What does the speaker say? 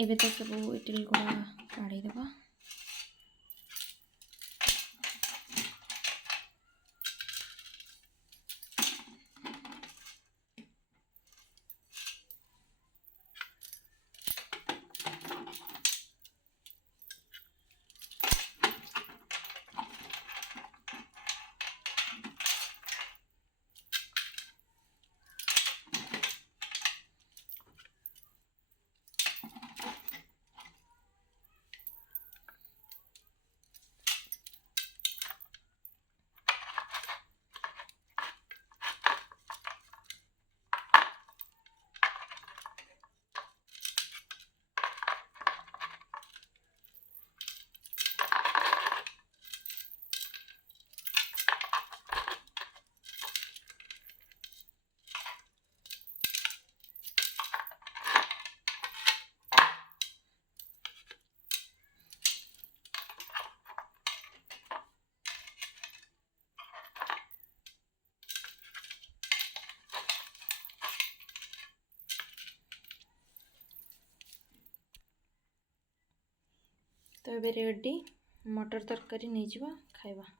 एबे तो सब इटिल गुड़ा काढ़ी देबा। तो ये रेडी मटर तरकारी नहीं जावा खाइबा।